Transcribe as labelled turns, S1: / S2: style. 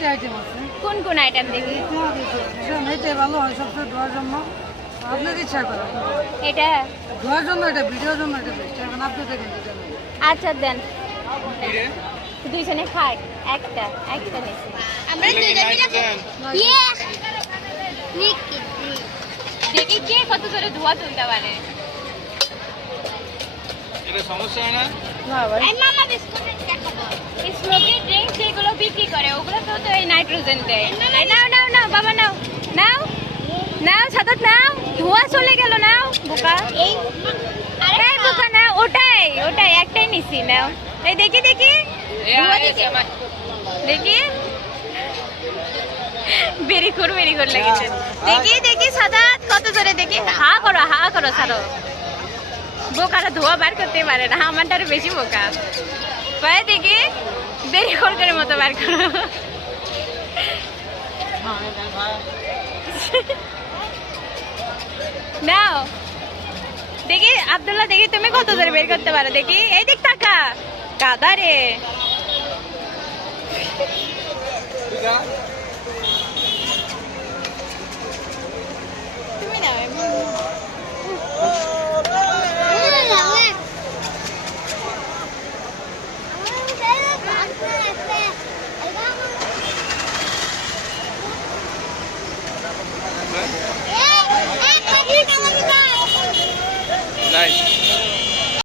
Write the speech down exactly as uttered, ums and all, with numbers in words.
S1: তিনটে আইটেম আছে।
S2: কোন কোন আইটেম দেখি?
S1: এটাই ভালো হয় সবচেয়ে ধোয়ার জন্য, আপনার ইচ্ছা করে
S2: এটা
S1: ধোয়ার জন্য, এটা ভিডিওর জন্য এটা বেস্ট। এখন আপনি দেখেন যেটা নেবেন।
S2: আচ্ছা দেন দুইজনে খাই একটা একটা নিছি
S3: আমরা দুইজন মিলে ইয়ে নিকি
S2: দেখি কে কত জোরে ধোয়া তুলতে পারে।
S4: এটা সমস্যা হয় না?
S1: না ভাই,
S3: এই মামা বিস্কুট দেখাবো
S2: স্মোকি ড্রিঙ্ক যেগুলো বিক্রি করে ওগুলো তো তো এই নাইট্রোজেন দেয়। এই নাও নাও নাও বাবা নাও নাও নাও সাদাত নাও, ধোয়া চলে গেল নাও বোকা।
S3: এই
S2: আরে বোকা না, ওটাই ওটাই একটাই নিছি নাও। এই দেখি দেখি ধোয়া দেখি দেখি বেরি কর বেরি কর লাগেছে। দেখি দেখি সাদাত কত জোরে দেখি, হা করো হা করো ছাড়ো। বোকারা ধোয়া বার করতে পারে না, আমারটারও বেশি বোকা। ভাই দেখি বেরি কর করে মতো বার করো। নাও দেখি আব্দুল্লাহ, দেখি তুমি কত জোরে বের করতে পারো দেখি। এই দিক টাকা কাদা রে।
S4: ঠিক আছে